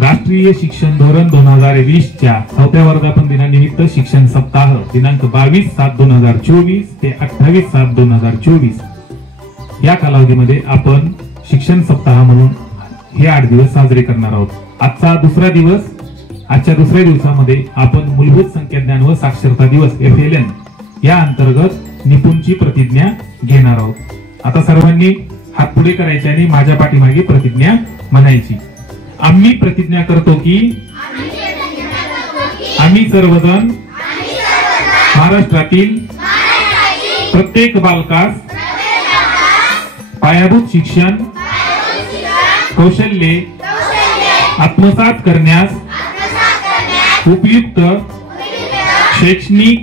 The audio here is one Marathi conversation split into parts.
राष्ट्रीय शिक्षण धोरण 2020च्या 4व्या वर्धापन दिनानिमित्त शिक्षण सप्ताह दिनांक 22/7/2024 ते 28/7/2024 या कालावधीमध्ये आपण शिक्षण सप्ताह म्हणून हे 8 दिवस साजरे करणार आहोत। आजचा दुसरा दिवस, आजच्या दुसऱ्या दिवसामध्ये आपण मूलभूत संख्याज्ञान व साक्षरता दिवस FLN या अंतर्गत निपुणची प्रतिज्ञा घेणार आहोत। आता सर्वांनी हात पुढे करायचे आणि माझ्या पाठीमागे प्रतिज्ञा म्हणायची। आम्ही प्रतिज्ञा करतो की आम्ही सर्वजण महाराष्ट्रातील प्रत्येक बालकास पायाभूत शिक्षण कौशल्ये आत्मसात करण्यास उपयुक्त शैक्षणिक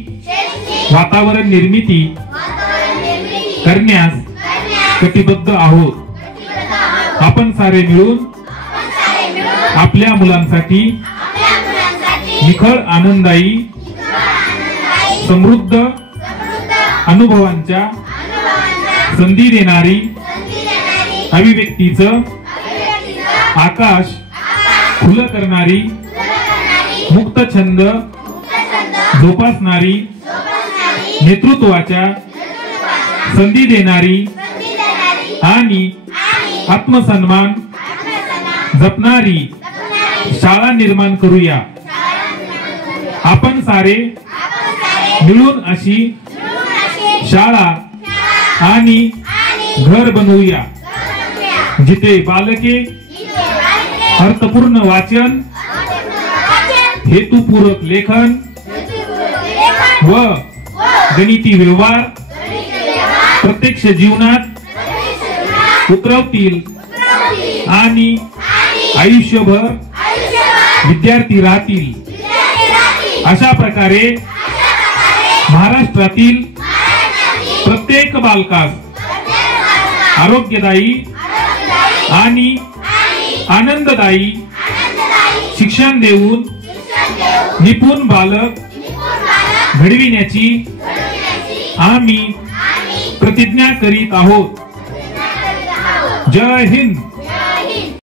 वातावरण निर्मिती करण्यास कटिबद्ध आहोत। आपण सारे मिळून आपल्या मुलांसाठी निखळ आनंददायी समृद्ध अनुभवांच्या संधी देणारी अभिव्यक्तीचं आकाश खुलं करणारी मुक्त छंद जोपासणारी नेतृत्वाच्या संधी देणारी आणि आत्मसन्मान जपणारी शाळा निर्माण करूया। आपण सारे मिळून अशी शाळा आणि घर बनवूया जिथे बालके अर्थपूर्ण वाचन, हेतुपूरक लेखन व गणिती व्यवहार प्रत्यक्ष जीवनात उतरवतील आणि आयुष्यभर विद्यार्थी राहतील। अशा प्रकारे महाराष्ट्रातील प्रत्येक बालकास आरोग्यदायी आणि आनंददायी शिक्षण देऊन निपुण बालक घडविण्याची आम्ही प्रतिज्ञा करीत आहोत। जय हिंद।